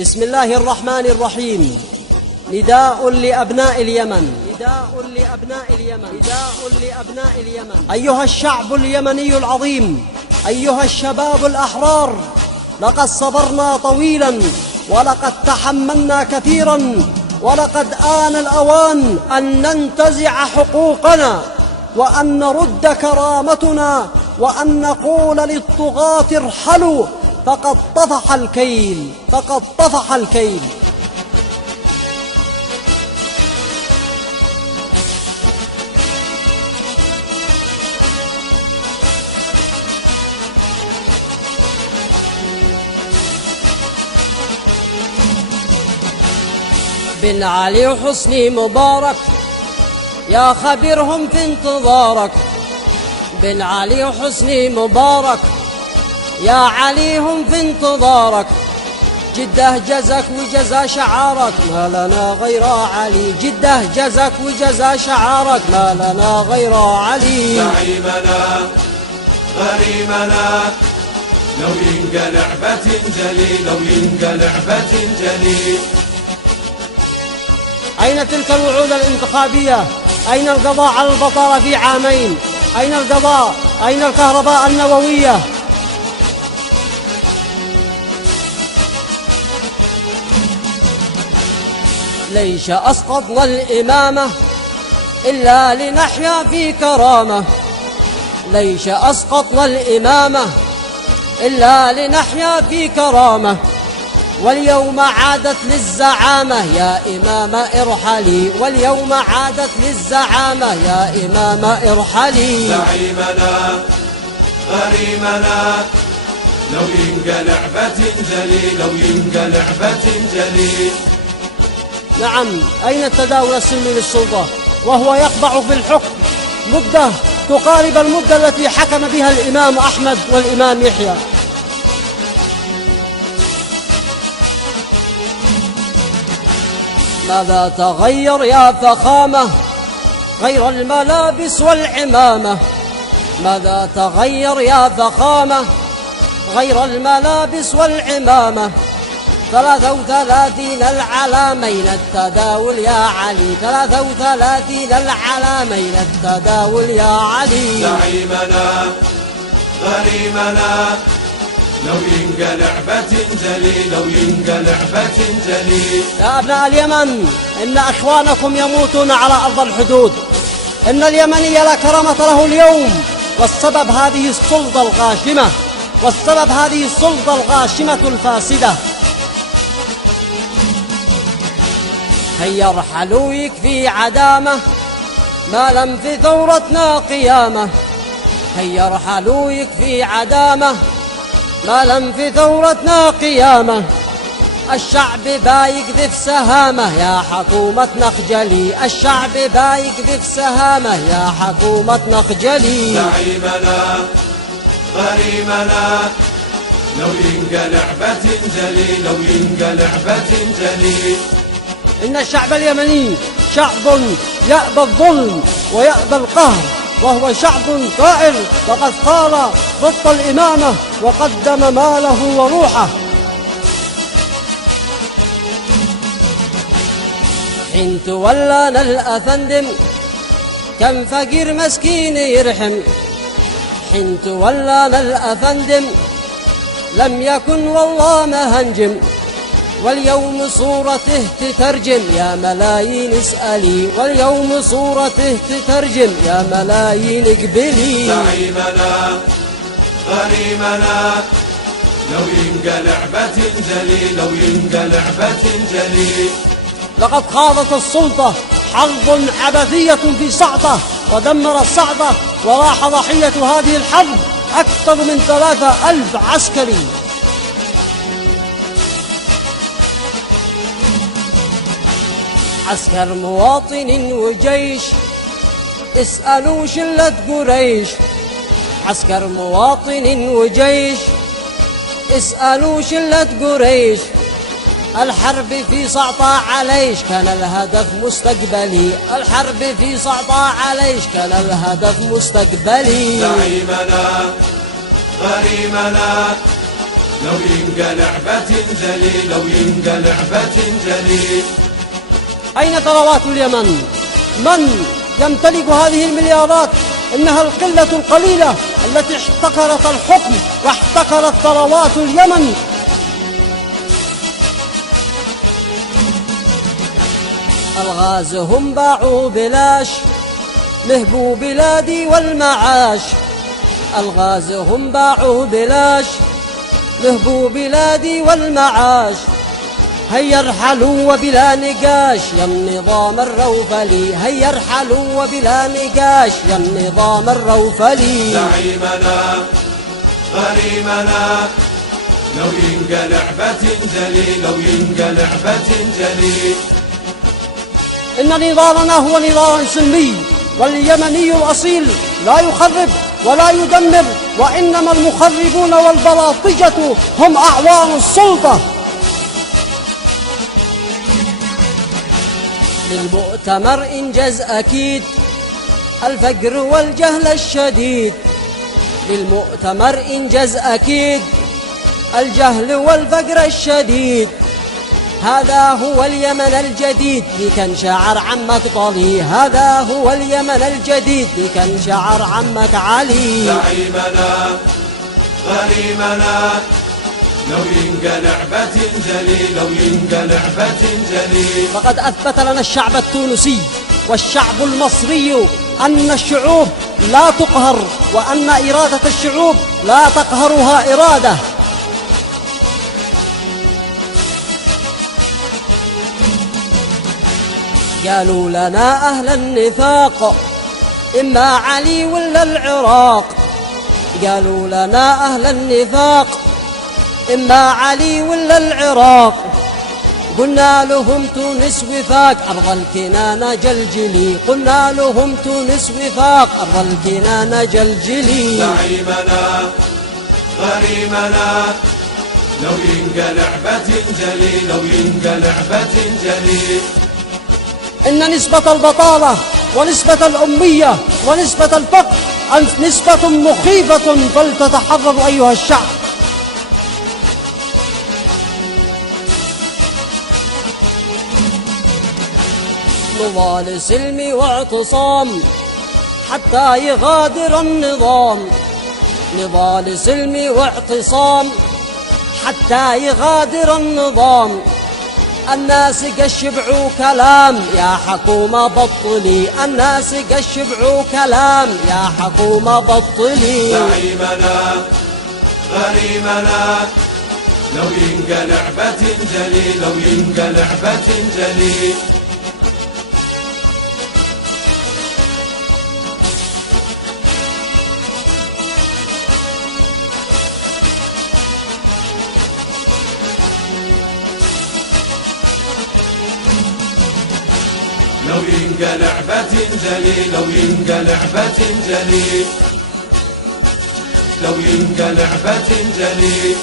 بسم الله الرحمن الرحيم. نداء لأبناء اليمن، نداء لأبناء اليمن، نداء لأبناء اليمن. أيها الشعب اليمني العظيم، أيها الشباب الأحرار، لقد صبرنا طويلا ولقد تحملنا كثيرا، ولقد آن الأوان أن ننتزع حقوقنا وأن نرد كرامتنا وأن نقول للطغاة ارحلوا، فقد طفح الكيل، فقد طفح الكيل. بن علي وحسني مبارك يا خبرهم في انتظارك، بن علي وحسني مبارك يا علي هم في انتظارك، جده جزك وجزا شعارك ما لنا غير علي، جده جزك وجزا شعارك ما لنا غير علي. زعيمنا غريمنا لو ينقلع بتنجلي، لو ينقلع بتنجلي. أين تلك الوعود الانتخابية؟ أين القضاء على البطالة في عامين؟ أين القضاء؟ أين الكهرباء النووية؟ ليش أسقطنا الإمامة إلا لنحيا في كرامة، ليش أسقطنا الإمامة إلا لنحيا في كرامة، واليوم عادت للزعامة يا إمامة ارحلي، واليوم عادت للزعامة يا إمامة ارحلي. زعيمنا غريمنا لو ينقلع بتنجلي، لو ينقلع بتنجلي. نعم، أين التداول السلمي للسلطة وهو يخضع في الحكم مدة تقارب المدة التي حكم بها الإمام أحمد والإمام يحيى؟ ماذا تغير يا فخامة غير الملابس والعمامة؟ ماذا تغير يا فخامة غير الملابس والعمامة؟ 33 العلامين التداول يا علي، 33 العلامين التداول يا علي. زعيمنا غريمنا لو ينقلع بتنجلي، لو ينقلع بتنجلي. يا أبناء اليمن، إن أخوانكم يموتون على أرض الحدود، إن اليمني لا كرامة له اليوم، والسبب هذه السلطة الغاشمة، والسبب هذه السلطة الغاشمة الفاسدة. هيا ارحلوا يكفي عدامة ما لم في ثورتنا قيامة، هيا ارحلوا يكفي عدامة ما لم في ثورتنا قيامة، الشعب بايقذف سهامه يا حكومتنا اخجلي، الشعب بايقذف سهامه يا حكومتنا اخجلي. زعيمنا غريمنا لو ينقلع بتنجلي، لو ينقلع بتنجلي. إن الشعب اليمني شعب يأبى الظلم ويأبى القهر، وهو شعب ثائر، فقد قال ضد الإمامة وقدم ماله وروحه. حين تولانا الأفندم كم فقير مسكين يرحم، حين تولانا الأفندم لم يكن والله مهنجم، واليوم صورته تترجم يا ملايين اسألي، واليوم صورته تترجم يا ملايين اقبلي. زعيمنا غريمنا لو ينقلع بتنجلي، لو ينقلع بتنجلي. لقد خاضت السلطة حرب عبثية في صعدة ودمرت صعدة، وراح ضحية هذه الحرب أكثر من 3000 عسكري. عسكر مواطن وجيش اسألوا شلة قريش، عسكر مواطن وجيش اسألوا شلة قريش، الحرب في صعطة عليش كان الهدف مستقبلي، الحرب في صعطة عليش كان الهدف مستقبلي. زعيمنا غريمنا لو ينقلع بتنجلي، لو ينقلع بتنجلي. أين ثروات اليمن؟ من يمتلك هذه المليارات؟ إنها القلة القليلة التي احتكرت الحكم واحتكرت ثروات اليمن. الغاز هم باعوا بلاش، نهبوا بلادي والمعاش. الغاز هم باعوا بلاش، نهبوا بلادي والمعاش. هيا ارحلوا وبلا نقاش يا النظام الروفلي، هيا ارحلوا وبلا نقاش يا النظام الروفلي. زعيمنا غريمنا لو ينقلع بتنجلي، لو ينقلع بتنجلي. إن نضالنا هو نضال سلمي، واليمني الأصيل لا يخرب ولا يدمر، وإنما المخربون والبلاطجة هم أعوان السلطة. للمؤتمر إنجاز أكيد، الفقر والجهل الشديد. للمؤتمر إنجاز أكيد، الجهل والفقر الشديد. هذا هو اليمن الجديد كان شعر عمك طلي، هذا هو اليمن الجديد كان شعر عمك علي. زعيمنا غريمنا لو ينقلع بتنجلي، لو ينقلع بتنجلي. فقد أثبت لنا الشعب التونسي والشعب المصري أن الشعوب لا تقهر، وأن إرادة الشعوب لا تقهرها إرادة. قالوا لنا أهل النفاق إما علي ولا العراق. قالوا لنا أهل النفاق إما علي ولا العراق. قلنا لهم تونس وفاق أرض الكنانة جلجلي، قلنا لهم تونس وفاق أرض الكنانة جلجلي. زعيمنا غريمنا لو ينقلع بتنجلي، لو ينقلع بتنجلي. إن نسبة البطالة ونسبة الأمية ونسبة الفقر نسبة مخيفة، فلتتحرروا أيها الشعب. نضال سلمي واعتصام حتى يغادر النظام. نضال سلمي واعتصام حتى يغادر النظام. الناس قشبعوا كلام يا حكومة بطلي، الناس قشبعوا كلام يا حكومة بطلي. زعيمنا غريمنا لو ينقلع بتنجلي، لو ينقلع بتنجلي. لو ينقلع بتنجلي، لو ينقلع بتنجلي، لو ينقلع بتنجلي.